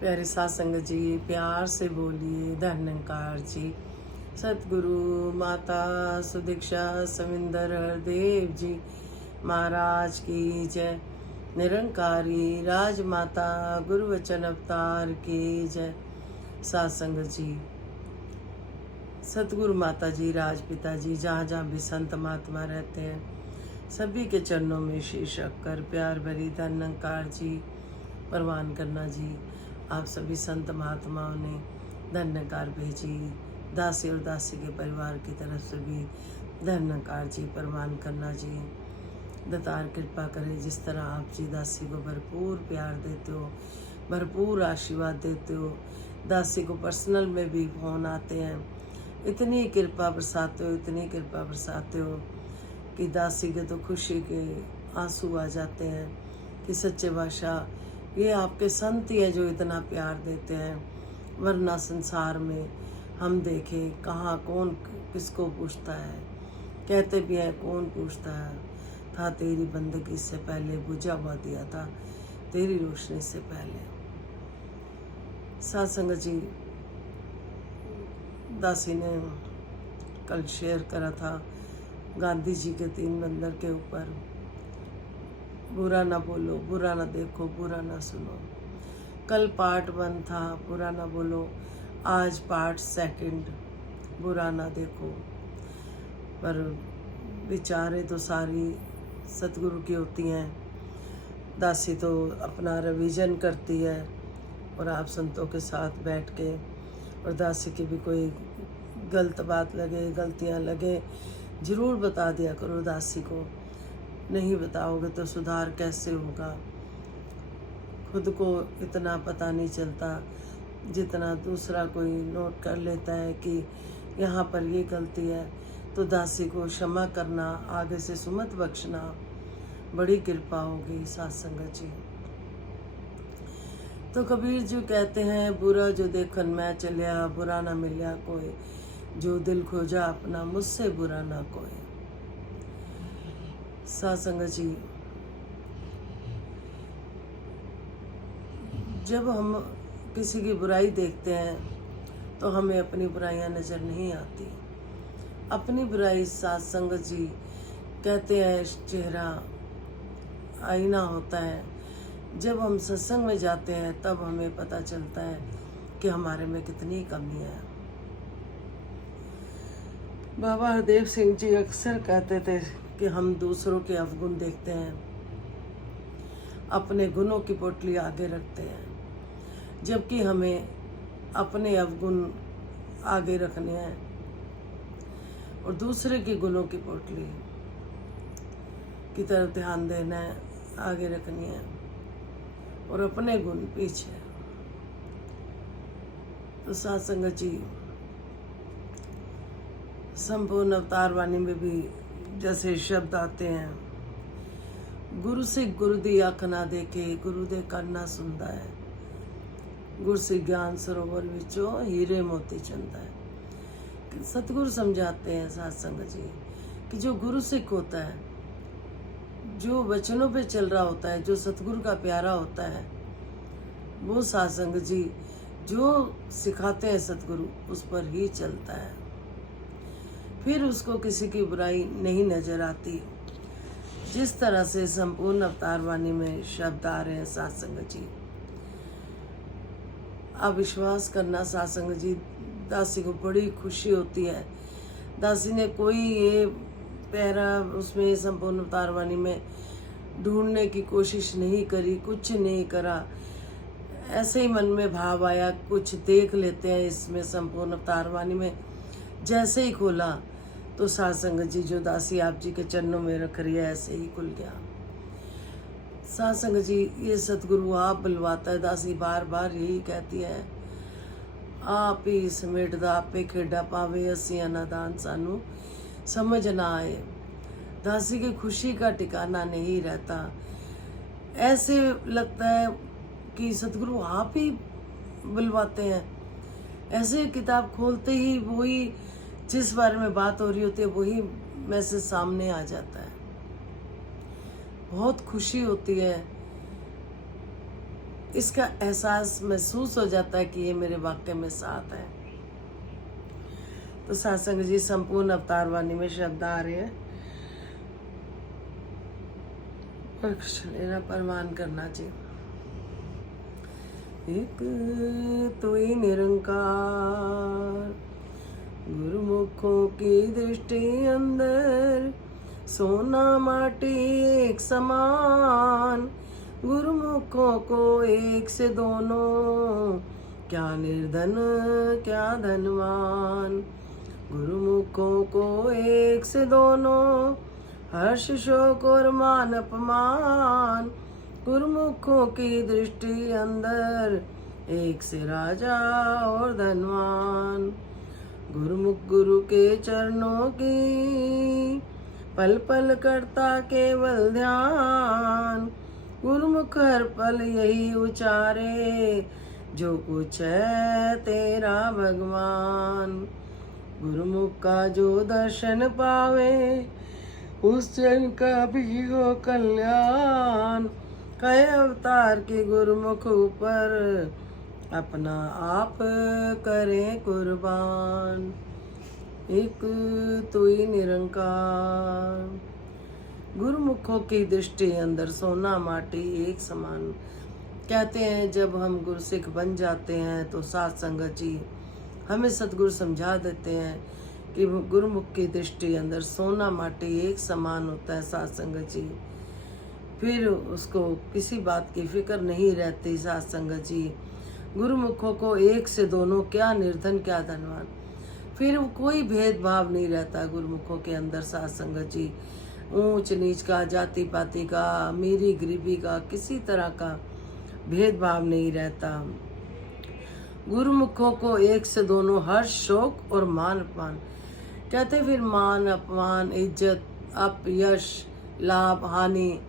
प्यारे सत्संग जी, प्यार से बोलिए धन्यकार जी। सतगुरु माता सुदीक्षा सविंदर हरदेव जी महाराज की जय। निरंकारी राजमाता गुरु वचन अवतार की जय। सत्संग जी, सतगुरु माता जी, राजपिता जी, जहाँ जहाँ भी संत महात्मा रहते हैं सभी के चरणों में शीश रखकर प्यार भरी धन्यकार जी प्रवान करना जी। आप सभी संत महात्माओं ने धन्यकार भेजी, दासी और दासी के परिवार की तरफ से भी धन्यकार जी प्रवान करना जी। दतार कृपा करे, जिस तरह आप जी दासी को भरपूर प्यार देते हो, भरपूर आशीर्वाद देते हो, दासी को पर्सनल में भी फोन आते हैं, इतनी कृपा बरसाते हो, इतनी कृपा बरसाते हो कि दासी के तो खुशी के आंसू आ जाते हैं कि सच्चे बादशाह ये आपके संत ही है जो इतना प्यार देते हैं। वरना संसार में हम देखें कहाँ कौन किसको पूछता है, कहते भी हैं कौन पूछता है। था तेरी बंदगी से पहले बुझा हुआ दिया था तेरी रोशनी से पहले। सत्संग जी, दासी ने कल शेयर करा था गांधी जी के 3 बंदर के ऊपर, बुरा ना बोलो, बुरा ना देखो, बुरा ना सुनो। कल पार्ट 1 था बुरा ना बोलो, आज पार्ट 2 बुरा ना देखो। पर विचारें तो सारी सतगुरु की होती हैं, दासी तो अपना रिवीजन करती है और आप संतों के साथ बैठ के, और दासी की भी कोई गलत बात लगे, गलतियां लगे, ज़रूर बता दिया करो दासी को। नहीं बताओगे तो सुधार कैसे होगा। खुद को इतना पता नहीं चलता जितना दूसरा कोई नोट कर लेता है कि यहाँ पर ये गलती है, तो दासी को क्षमा करना, आगे से सुमत बख्शना, बड़ी कृपा होगी सत्संग जी। तो कबीर जी कहते हैं, बुरा जो देखन मैं चलिया, बुरा ना मिलिया कोई, जो दिल खोजा अपना मुझसे बुरा ना कोई। सत्संग जी, जब हम किसी की बुराई देखते हैं तो हमें अपनी बुराइयां नज़र नहीं आती। अपनी बुराई सत्संग जी कहते हैं चेहरा आईना होता है। जब हम सत्संग में जाते हैं तब हमें पता चलता है कि हमारे में कितनी कमी है। बाबा हरदेव सिंह जी अक्सर कहते थे कि हम दूसरों के अवगुण देखते हैं, अपने गुणों की पोटली आगे रखते हैं, जबकि हमें अपने अवगुण आगे रखने हैं और दूसरे के गुणों की पोटली की तरफ ध्यान देना है, आगे रखनी है, और अपने गुण पीछे। तो सत्संग जी, संपूर्ण अवतार वाणी में भी जैसे शब्द आते हैं, गुरु से गुरु दी अख ना देखे, गुरु दे कर ना सुनता है, गुरु से ज्ञान सरोवर विचों हीरे मोती चंदा है। सतगुरु समझाते हैं सत्संग जी कि जो गुरु सिख होता है, जो वचनों पे चल रहा होता है, जो सतगुरु का प्यारा होता है, वो सत्संग जी जो सिखाते हैं सतगुरु उस पर ही चलता है। फिर उसको किसी की बुराई नहीं नजर आती। जिस तरह से संपूर्ण अवतार वाणी में शब्द आ रहे हैं सत्संग जी, आप विश्वास करना सत्संग जी, दासी को बड़ी खुशी होती है। दासी ने कोई ये पैरा उसमें संपूर्ण अवतार वाणी में ढूंढने की कोशिश नहीं करी, कुछ नहीं करा। ऐसे ही मन में भाव आया, कुछ देख लेते हैं इसमें संपूर्ण अवतार वाणी में। जैसे ही खोला तो सत्संग जी जो दासी आप जी के चरणों में रख रही है ऐसे ही खुल गया। सत्संग जी, ये सतगुरु आप बुलवाता है। दासी बार बार यही कहती है, आप ही समेटदा आपे खेडा पावे, असी अनादान सानू समझ ना आए। दासी की खुशी का ठिकाना नहीं रहता। ऐसे लगता है कि सतगुरु आप ही बुलवाते हैं। ऐसे किताब खोलते ही वही जिस बारे में बात हो रही होती है वही मैसेज सामने आ जाता है। बहुत खुशी होती है इसका एहसास महसूस हो जाता है कि ये मेरे वाक्य में साथ है। तो सत्संग जी संपूर्ण अवतार वाणी में शब्द आ रहे हैं, बख्श लेना, परवान करना चाहिए। एक तो ही निरंकार, गुरुमुखों की दृष्टि अंदर सोना माटी एक समान, गुरुमुखों को एक से दोनों, क्या निर्धन क्या धनवान। गुरुमुखों को एक से दोनों, हर्ष शोक और मान अपमान, गुरुमुखों की दृष्टि अंदर एक से राजा और धनवान। गुरुमुख गुरु के चरणों की पल पल करता केवल ध्यान, गुरुमुख हर पल यही उचारे, जो कुछ है तेरा भगवान। गुरुमुख का जो दर्शन पावे, उस जन का भी हो कल्याण। कहे अवतार के गुरुमुख ऊपर, अपना आप करें कुर्बान। एक तू ही निरंकार, गुरुमुखों की दृष्टि अंदर सोना माटी एक समान। कहते हैं जब हम गुरसिख बन जाते हैं तो साथ संगत जी हमें सतगुरु समझा देते हैं कि गुरुमुख की दृष्टि अंदर सोना माटी एक समान होता है साथ संगत जी। फिर उसको किसी बात की फिक्र नहीं रहती साथ संगत जी। गुरुमुखों को एक से दोनों, क्या निर्धन क्या धनवान। फिर कोई भेदभाव नहीं रहता गुरुमुखों के अंदर साथ संगत जी। ऊंच नीच का, जाति पाति का, अमीरी गरीबी का, किसी तरह का भेदभाव नहीं रहता। गुरुमुखों को एक से दोनों, हर्ष शोक और मान अपमान। कहते फिर मान अपमान, इज्जत, अपयश, लाभ हानि,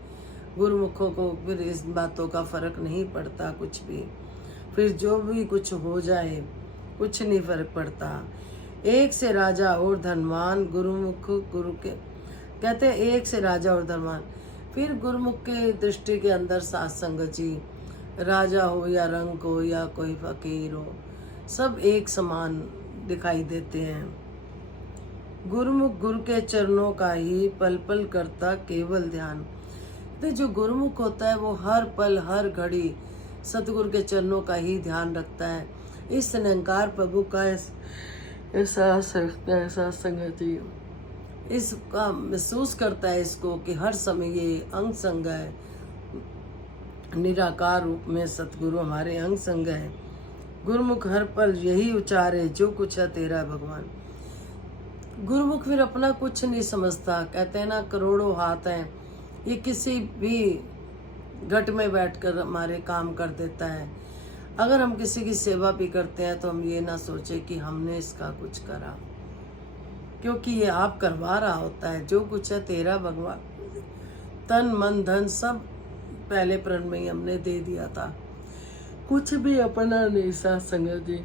गुरुमुखों को फिर इस बातों का फर्क नहीं पड़ता कुछ भी। फिर जो भी कुछ हो जाए कुछ नहीं फर्क पड़ता। एक से राजा और धनवान, गुरुमुख गुरु के कहते हैं एक से राजा और धनवान। फिर गुरुमुख के दृष्टि के अंदर साथ संगत जी, राजा हो या रंक हो या कोई फकीर हो, सब एक समान दिखाई देते हैं। गुरुमुख गुरु के चरणों का ही पल पल करता केवल ध्यान। तो जो गुरुमुख होता है वो हर पल हर घड़ी सतगुरु के चरणों का ही ध्यान रखता है। इस निरंकार प्रभु का एहसास रखता है साथ संगत जी। इसका महसूस करता है इसको कि हर समय ये अंग संग है, निराकार रूप में सतगुरु हमारे अंग संग है। गुरुमुख हर पल यही उचारे, जो कुछ है तेरा भगवान। गुरुमुख फिर अपना कुछ नहीं समझता। कहते हैं ना करोड़ों हाथ हैं, ये किसी भी घट में बैठकर हमारे काम कर देता है। अगर हम किसी की सेवा भी करते हैं तो हम ये ना सोचे कि हमने इसका कुछ करा, क्योंकि ये आप करवा रहा होता है। जो कुछ है तेरा भगवान, तन मन धन सब पहले प्रण में ही हमने दे दिया था, कुछ भी अपना नहीं साथ संगत जी।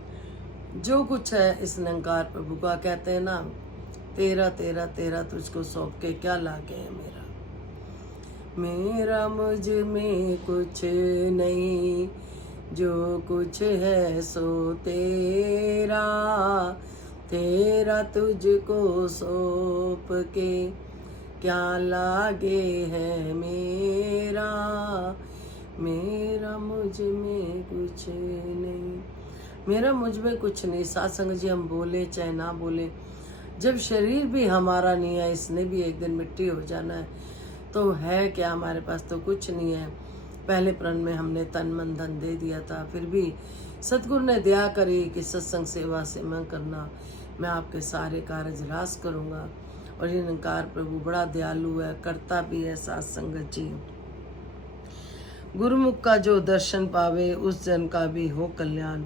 जो कुछ है इस निरंकार प्रभु का। कहते हैं ना तेरा तेरा तेरा तुझको सौंप के क्या लागे है मेरा। मेरा मुझ में कुछ नहीं, जो कुछ है सो तेरा, तेरा तुझको सौंप के क्या लागे है मेरा। मेरा मुझ में कुछ नहीं, मेरा मुझ में कुछ नहीं। साथ संगत जी हम बोले चाहे ना बोले, जब शरीर भी हमारा नहीं है, इसने भी एक दिन मिट्टी हो जाना है, तो है क्या हमारे पास, तो कुछ नहीं है। पहले प्रण में हमने तन मन धन दे दिया था, फिर भी सतगुरु ने दया करी कि सत्संग सेवा से मैं करना, मैं आपके सारे कार्य रास करूँगा। और ये निरंकार प्रभु बड़ा दयालु है, करता भी है साथ संगत जी। गुरुमुख का जो दर्शन पावे, उस जन का भी हो कल्याण।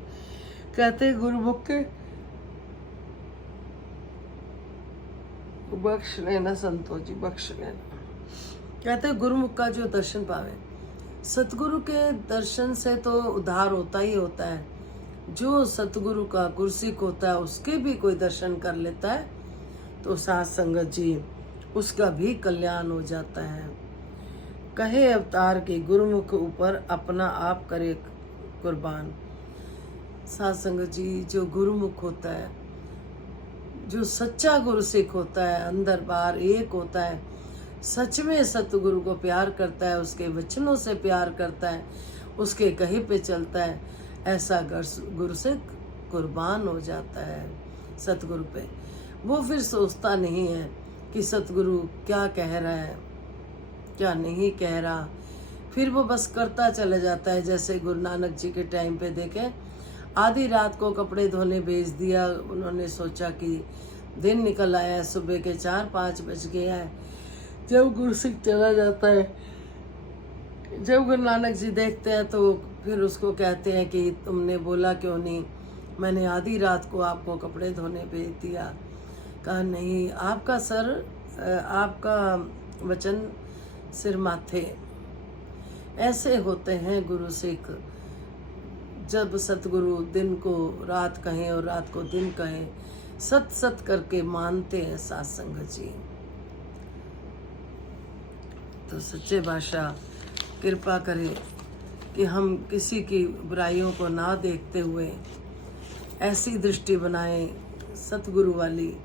कहते गुरुमुख के बख्श लेना संतोष जी, बख्श लेना। कहते गुरुमुख का जो दर्शन पावे, सतगुरु के दर्शन से तो उद्धार होता ही होता है। जो सतगुरु का गुरसिख होता है उसके भी कोई दर्शन कर लेता है तो साथ संगत जी उसका भी कल्याण हो जाता है। कहे अवतार के गुरुमुख ऊपर, अपना आप करे कुर्बान। साध संगत जी, जो गुरुमुख होता है, जो सच्चा गुरु सिख होता है, अंदर बाहर एक होता है, सच में सतगुरु को प्यार करता है, उसके वचनों से प्यार करता है, उसके कहे पे चलता है, ऐसा गुरु सिख कुर्बान हो जाता है सतगुरु पे। वो फिर सोचता नहीं है कि सतगुरु क्या कह रहा है, क्या नहीं कह रहा, फिर वो बस करता चला जाता है। जैसे गुरु नानक जी के टाइम पे देखें, आधी रात को कपड़े धोने भेज दिया, उन्होंने सोचा कि दिन निकल आया है, सुबह के 4-5 बज गया है। जब गुरसिख चला जाता है, जब गुरु नानक जी देखते हैं तो फिर उसको कहते हैं कि तुमने बोला क्यों नहीं, मैंने आधी रात को आपको कपड़े धोने भेज दिया। कहा नहीं, आपका सर, आपका वचन सिर माथे। ऐसे होते हैं गुरु सिख। जब सतगुरु दिन को रात कहें और रात को दिन कहें, सत सत करके मानते हैं साध संगत जी। तो सच्चे बादशाह कृपा करे कि हम किसी की बुराइयों को ना देखते हुए ऐसी दृष्टि बनाएं सतगुरु वाली,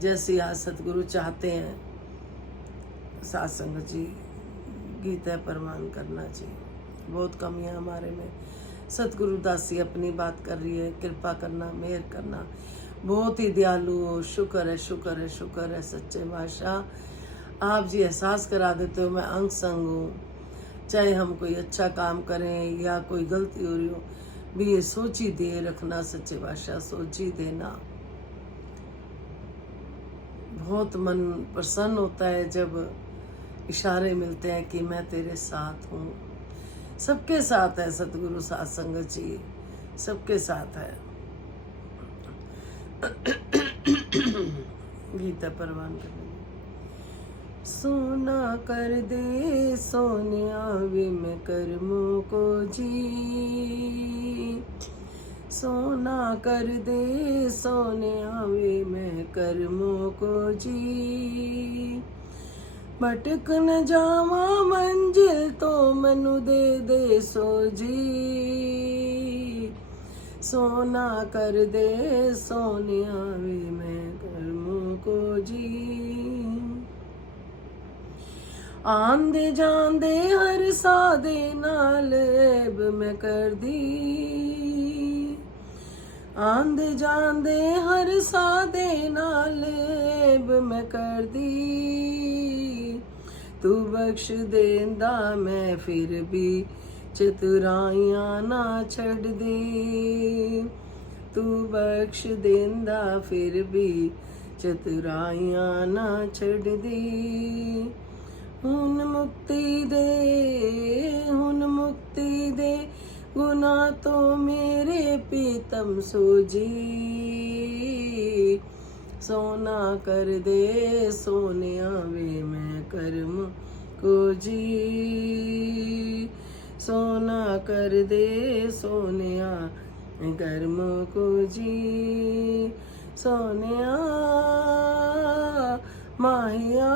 जैसी आज सतगुरु चाहते हैं। साध संगत जी, गीता प्रमाण करना चाहिए। बहुत कमियां हमारे में। सतगुरु दासी अपनी बात कर रही है, कृपा करना, मेहर करना। बहुत ही दयालु हो, शुक्र है, शुक्र है, शुक्र है सच्चे बादशाह। आप जी एहसास करा देते हो मैं अंग संग हूँ। चाहे हम कोई अच्छा काम करें या कोई गलती हो रही हो, भी ये सोच ही दे रखना सच्चे बादशाह, सोच ही देना। बहुत मन प्रसन्न होता है जब इशारे मिलते हैं कि मैं तेरे साथ हूँ। सबके साथ है सतगुरु साध संगत जी, सबके साथ है। गीता परवान करने, सोना कर दे सोनिया वे मैं कर्मों को जी, सोना कर दे सोनिया वे मैं कर्मों को जी, भटक न जावा मंजिल तो मनु दे दे सो जी, सोना कर दे सोनिया वे मैं कर्मों को जी, आंदे जांदे हर सादे नाल ऐब मैं कर दी, आंदे जांदे हर सादे नाल ऐब मैं कर दी, तू बख्श देंदा मैं फिर भी चतुराइयां ना छड़ दे, तू बख्श देंदा फिर भी चतुराइयां ना छड़ दे, हुन मुक्ति दे, हुन मुक्ति दे, गुनाह तो मेरे पीतम सोजी, सोना कर दे सोनिया वे मैं कर्म को जी, सोना कर दे सोनिया कर्म को जी, सोनिया माहिया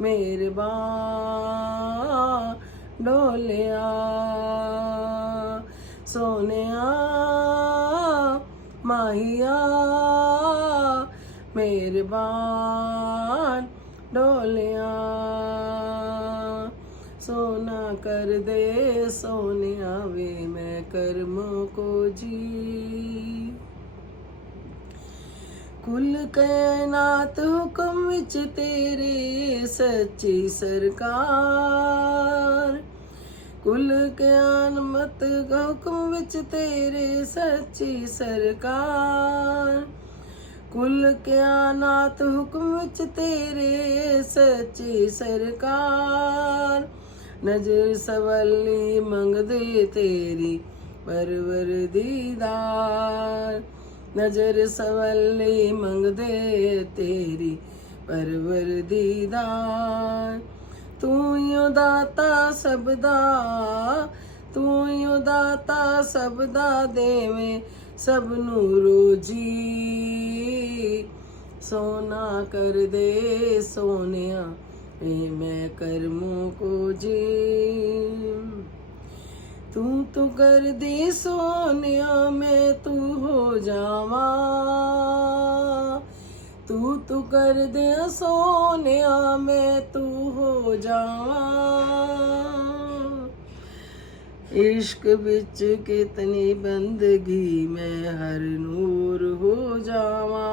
मेरबान डोलिया, सोनिया माहिया मेरबान डोलिया, सोना कर दे सोनिया वे मैं कर्मों को जी, कुल कैनात हुक्म विच तेरे सच्ची सरकार, कुल कैनात हुक्म विच तेरे सच्ची सरकार, कुल कैनात हुक्म विच तेरे सच्ची सरकार, नजर सवली मंगदे तेरी परवर दीदार, नजर सवली मंगदे तेरी परवर दीदार, तू यो दाता सबदा, तू यो दाता सबदा देवे सबनू रोजी, सोना कर दे सोनिया मैं कर्मों को जी, तू तो कर दे सोनिया मैं तू हो जावा, तू तो कर दे सोनिया मैं तू हो जावा। इश्क बिच कितनी बंदगी मैं हर नूर हो जावा,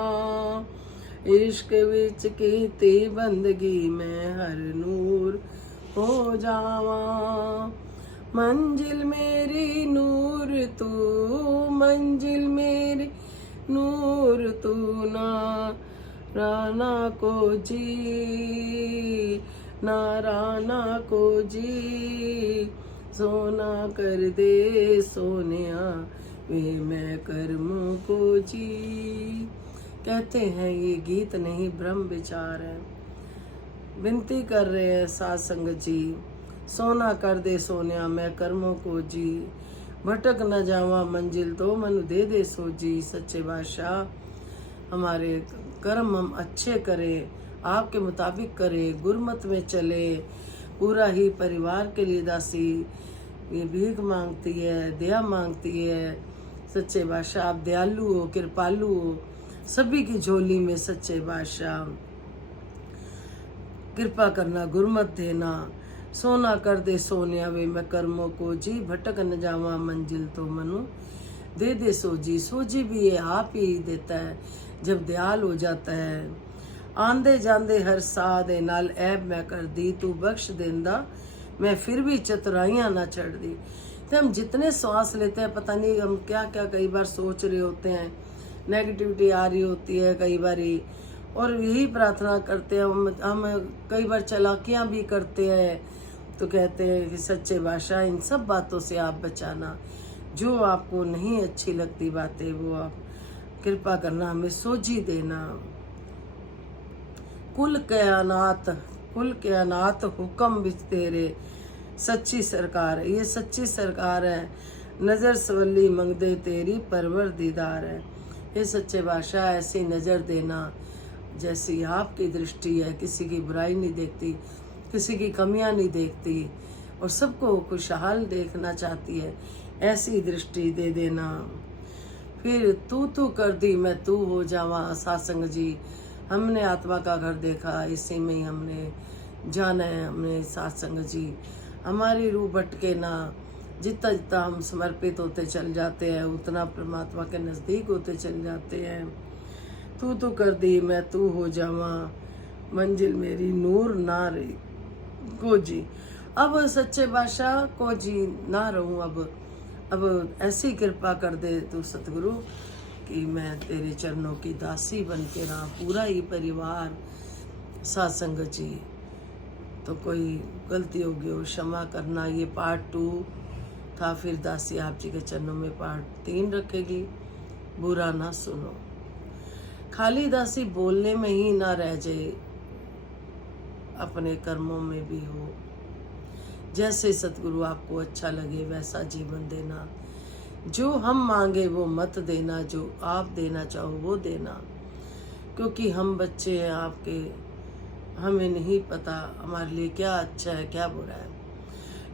इश्क बिच कितनी बंदगी मैं हर नूर हो जावा। मंजिल मेरी नूर तू, मंजिल मेरी नूर तू, ना राना को जी, ना राना को जी, सोना कर दे सोनिया वे मैं कर्मों को जी। कहते हैं ये गीत नहीं ब्रह्म विचार है। विनती कर रहे हैं साध संगत जी, सोना कर दे सोनिया मैं कर्मों को जी, भटक न जावा मंजिल तो मनु दे दे सो जी। सच्चे बादशाह हमारे कर्म हम अच्छे करें, आपके मुताबिक करें, गुरमत में चले। पूरा ही परिवार के लिए दासी ये भीख मांगती है, दया मांगती है। सच्चे बादशाह आप दयालु हो, कृपालु हो, सभी की झोली में सच्चे बादशाह कृपा करना, गुरमत देना। सोना कर दे सोनिया वे मैं कर्मों को जी, भटक न जावा मंजिल तो मनु दे दे सोजी। सोजी भी ये आप ही देता है जब दयाल हो जाता है। आंदे जांदे हर साह दे नाल ऐब मैं कर दी, तू बख्श देंदा मैं फिर भी चतुराइयां ना चढ़ दी। तो हम जितने श्वास लेते हैं पता नहीं हम क्या क्या कई बार सोच रहे होते हैं, नेगेटिविटी आ रही होती है कई बारी, और यही प्रार्थना करते हैं हम कई बार चालाकियां भी करते हैं। तो कहते हैं कि सच्चे बादशाह इन सब बातों से आप बचाना, जो आपको नहीं अच्छी लगती बातें वो आप कृपा करना, हमें सोझी देना। कुल के अनाथ हुक्म बिच तेरे, सच्ची सरकार है, ये सच्ची सरकार है। नज़र सवली मंगदे तेरी परवर दीदार है। ये सच्चे बादशाह ऐसी नज़र देना जैसी आपकी दृष्टि है, किसी की बुराई नहीं देखती, किसी की कमियां नहीं देखती, और सबको खुशहाल देखना चाहती है, ऐसी दृष्टि दे देना। फिर तू कर दी मैं तू हो जावा। सत्संग जी हमने आत्मा का घर देखा, इसी में ही हमने जाना है। हमने सत्संग जी हमारी रूह भटके ना, जितना जितना हम समर्पित होते चल जाते हैं उतना परमात्मा के नज़दीक होते चल जाते हैं। तू कर दी मैं तू हो जावा, मंजिल मेरी नूर ना रही को जी। अब सच्चे बादशाह को जी ना रहूं, अब ऐसी कृपा कर दे तू सतगुरु कि मैं तेरे चरणों की दासी बन के रहा, पूरा ही परिवार। सत्संग जी तो कोई गलती होगी हो क्षमा करना। ये पार्ट 2 था, फिर दासी आप जी के चरणों में पार्ट 3 रखेगी। बुरा ना सुनो, खाली दासी बोलने में ही ना रह जाए, अपने कर्मों में भी हो। जैसे सतगुरु आपको अच्छा लगे वैसा जीवन देना। जो हम मांगे वो मत देना, जो आप देना चाहो वो देना, क्योंकि हम बच्चे हैं आपके, हमें नहीं पता हमारे लिए क्या अच्छा है क्या बुरा है।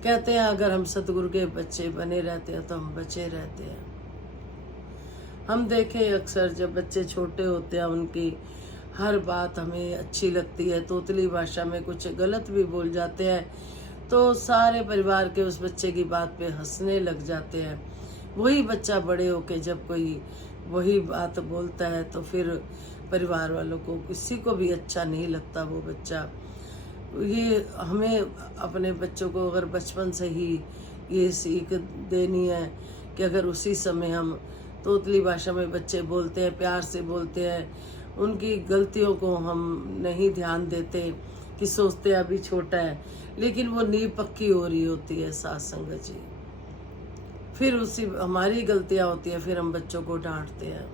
कहते हैं अगर हम सतगुरु के बच्चे बने रहते हैं तो हम बचे रहते हैं। हम देखें अक्सर जब बच्चे छोटे होते हैं उनकी हर बात हमें अच्छी लगती है, तोतली भाषा में कुछ गलत भी बोल जाते हैं तो सारे परिवार के उस बच्चे की बात पे हंसने लग जाते हैं। वही बच्चा बड़े होके जब कोई वही बात बोलता है तो फिर परिवार वालों को किसी को भी अच्छा नहीं लगता वो बच्चा। ये हमें अपने बच्चों को अगर बचपन से ही ये सीख देनी है कि अगर उसी समय हम तोतली भाषा में बच्चे बोलते हैं, प्यार से बोलते हैं, उनकी गलतियों को हम नहीं ध्यान देते कि सोचते हैं अभी छोटा है, लेकिन वो नींव पक्की हो रही होती है सत्संग जी। फिर उसी हमारी गलतियां होती है, फिर हम बच्चों को डांटते हैं।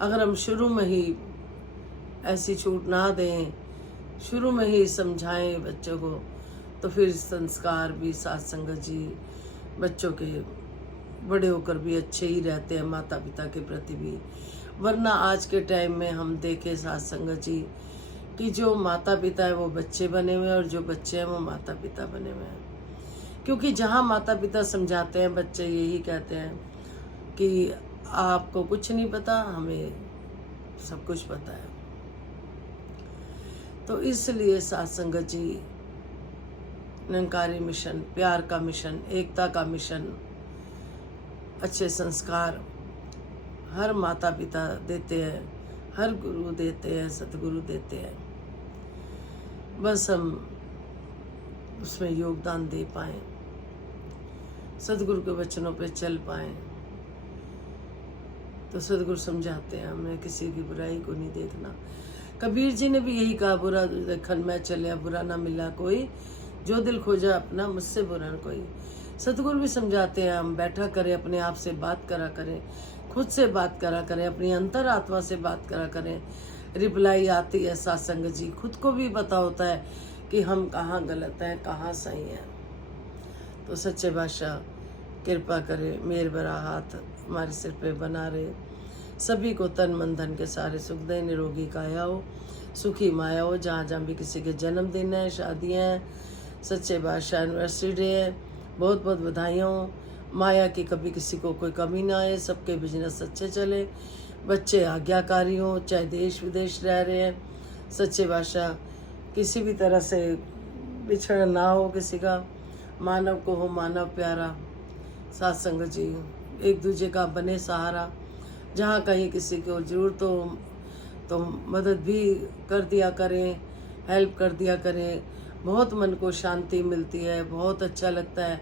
अगर हम शुरू में ही ऐसी छूट ना दें, शुरू में ही समझाएं बच्चों को, तो फिर संस्कार भी सत्संग जी बच्चों के बड़े होकर भी अच्छे ही रहते हैं, माता पिता के प्रति भी। वरना आज के टाइम में हम देखें सत्संग जी कि जो माता पिता है वो बच्चे बने हुए हैं और जो बच्चे हैं वो माता पिता बने हुए हैं। क्योंकि जहाँ माता पिता समझाते हैं, बच्चे यही कहते हैं कि आपको कुछ नहीं पता, हमें सब कुछ पता है। तो इसलिए साथ संगत जी निरंकारी मिशन, प्यार का मिशन, एकता का मिशन, अच्छे संस्कार हर माता पिता देते हैं, हर गुरु देते हैं, सतगुरु देते हैं। बस हम उसमें योगदान दे पाएं, सतगुरु के वचनों पे चल पाएं। तो सतगुरु समझाते हैं हमें किसी की बुराई को नहीं देखना। कबीर जी ने भी यही कहा, बुरा देखन मैं चलिया, बुरा ना मिला कोई, जो दिल खोजा अपना, मुझसे बुरा न कोई। सतगुरु भी समझाते हैं हम बैठा करें, अपने आप से बात करा करें, खुद से बात करा करें, अपनी अंतर आत्मा से बात करा करें। रिप्लाई आती है सत्संग जी, खुद को भी पता होता है कि हम कहाँ गलत हैं, कहाँ सही हैं। तो सच्चे बादशाह कृपा करे, मेर भरा हाथ हमारे सिर पे बना रहे, सभी को तन मन धन के सारे सुख दे, निरोगी काया हो, सुखी माया हो। जहाँ जहाँ भी किसी के जन्मदिन है, शादियाँ हैं, सच्चे बादशाह एनिवर्सरी डे है, बहुत बहुत बधाइयाँ हो। माया की कभी किसी को कोई कमी ना आए, सबके बिजनेस अच्छे चले, बच्चे आज्ञाकारी हों, चाहे देश विदेश रह रहे हैं। सच्चे बादशाह किसी भी तरह से बिछड़ ना हो किसी का, मानव को हो मानव प्यारा। साथ संगत जी एक दूसरे का बने सहारा, जहाँ कहीं किसी को जरूरत हो तो मदद भी कर दिया करें, हेल्प कर दिया करें। बहुत मन को शांति मिलती है, बहुत अच्छा लगता है।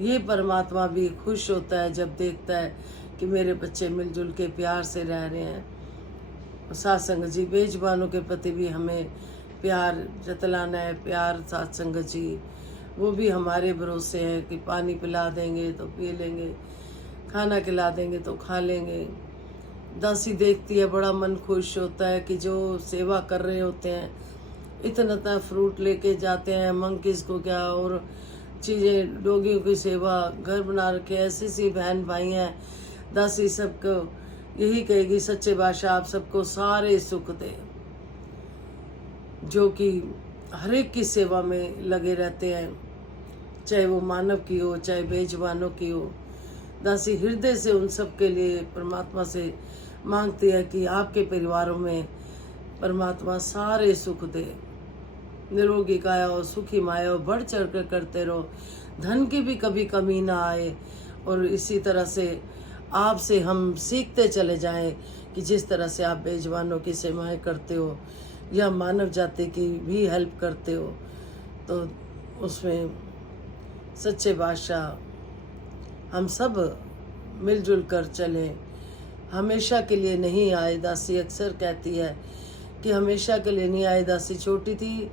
ये परमात्मा भी खुश होता है जब देखता है कि मेरे बच्चे मिलजुल के प्यार से रह रहे हैं। सत्संग जी बेजुबानों के प्रति भी हमें प्यार जतलाना है। प्यार सत्संग जी वो भी हमारे भरोसे है कि पानी पिला देंगे तो पी लेंगे, खाना खिला देंगे तो खा लेंगे। दासी देखती है, बड़ा मन खुश होता है कि जो सेवा कर रहे होते हैं, इतना फ्रूट लेके जाते हैं, मंकीज को क्या और चीज़ें, डोगियों की सेवा, घर बना रखे, ऐसी सी बहन भाई हैं। दासी सबको यही कहेगी, सच्चे बादशाह आप सबको सारे सुख दे, जो कि हर एक की सेवा में लगे रहते हैं, चाहे वो मानव की हो चाहे बेजुबानों की हो। दासी हृदय से उन सब के लिए परमात्मा से मांगती है कि आपके परिवारों में परमात्मा सारे सुख दे, निरोगी काया हो, सुखी माया हो, बढ़ चढ़ कर करते रहो, धन की भी कभी कमी ना आए। और इसी तरह से आपसे हम सीखते चले जाएं कि जिस तरह से आप बेजुबानों की सेवाएं करते हो या मानव जाति की भी हेल्प करते हो, तो उसमें सच्चे बादशाह हम सब मिलजुल कर चलें। हमेशा के लिए नहीं आए, दासी अक्सर कहती है कि हमेशा के लिए नहीं आए। दासी छोटी थी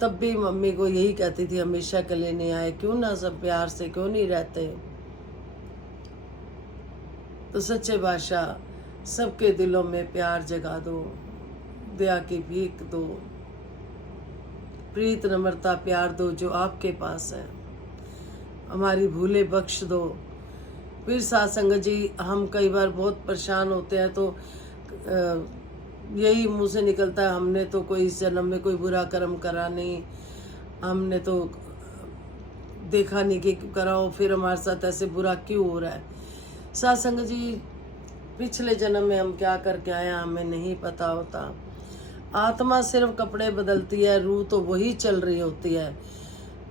तब भी मम्मी को यही कहती थी, हमेशा के लिए नहीं आए, क्यों ना सब प्यार से क्यों नहीं रहते। तो सच्चे बादशाह सबके दिलों में प्यार जगा दो, दया की भीख दो, प्रीत नम्रता प्यार दो जो आपके पास है, हमारी भूले बख्श दो। फिर सत्संग जी हम कई बार बहुत परेशान होते हैं तो यही मुंह से निकलता है, हमने तो कोई इस जन्म में कोई बुरा कर्म करा नहीं, हमने तो देखा नहीं कि कराओ, फिर हमारे साथ ऐसे बुरा क्यों हो रहा है। सत्संग जी पिछले जन्म में हम क्या करके आए हमें नहीं पता होता। आत्मा सिर्फ कपड़े बदलती है, रूह तो वही चल रही होती है।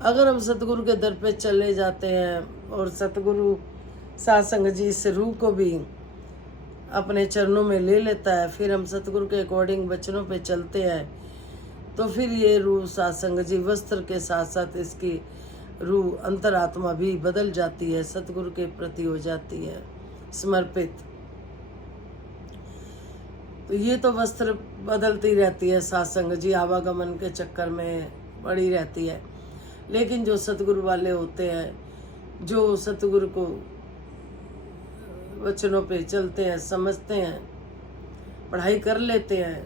अगर हम सतगुरु के दर पे चले जाते हैं और सतगुरु सत्संग जी इस रूह को भी अपने चरणों में ले लेता है, फिर हम सतगुरु के अकॉर्डिंग वचनों पे चलते हैं, तो फिर ये रूह सत्संग जी वस्त्र के साथ साथ इसकी रूह अंतरात्मा भी बदल जाती है, सतगुरु के प्रति हो जाती है समर्पित। तो ये तो वस्त्र बदलती रहती है सत्संग जी, आवागमन के चक्कर में पड़ी रहती है। लेकिन जो सतगुरु वाले होते हैं, जो सतगुरु को वचनों पे चलते हैं, समझते हैं, पढ़ाई कर लेते हैं,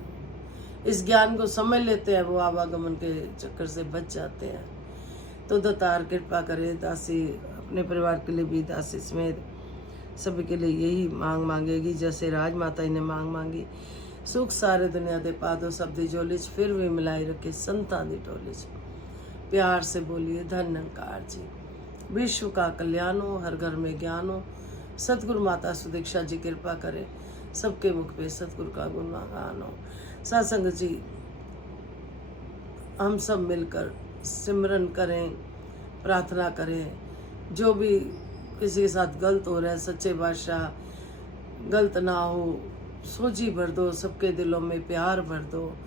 इस ज्ञान को समझ लेते हैं, वो आवागमन के चक्कर से बच जाते हैं। तो दातार कृपा करे, दासी अपने परिवार के लिए भी, दासी समेत सभी के लिए यही मांग मांगेगी जैसे राजमाता जी ने मांग मांगी। सुख सारे दुनिया दे पादो शब्दी जोलिच, फिर भी मिलाई रखे संतां दी टोलिच। प्यार से बोलिए धन निरंकार जी। विश्व का कल्याण हो, हर घर में ज्ञान हो। सतगुरु माता सुदीक्षा जी कृपा करे, सबके मुख पे सतगुरु का गुणगान हो। सत्संग जी, हम सब मिलकर सिमरन करें, प्रार्थना करें। जो भी किसी के साथ गलत हो रहा है, सच्चे बादशाह गलत ना हो, सोझी भर दो, सबके दिलों में प्यार भर दो।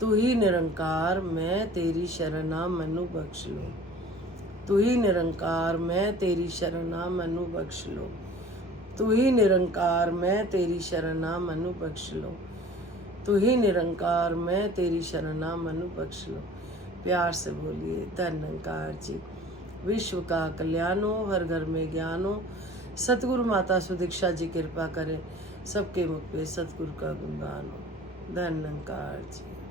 तू ही निरंकार, मैं तेरी शरणा, मैनू बख्श लो। तू ही निरंकार, मैं तेरी शरणा, मैनू बख्श लो। तू ही निरंकार, मैं तेरी शरणा, मैनू बख्श लो। तू ही निरंकार, मैं तेरी शरणा, मैनू बख्श लो। प्यार से बोलिए, धन निरंकार जी। विश्व का कल्याण हो, हर घर में ज्ञान हो। सतगुरु माता सुदीक्षा जी कृपा करें, सबके मुख पे सतगुरु का गुणगान हो। धन निरंकार जी।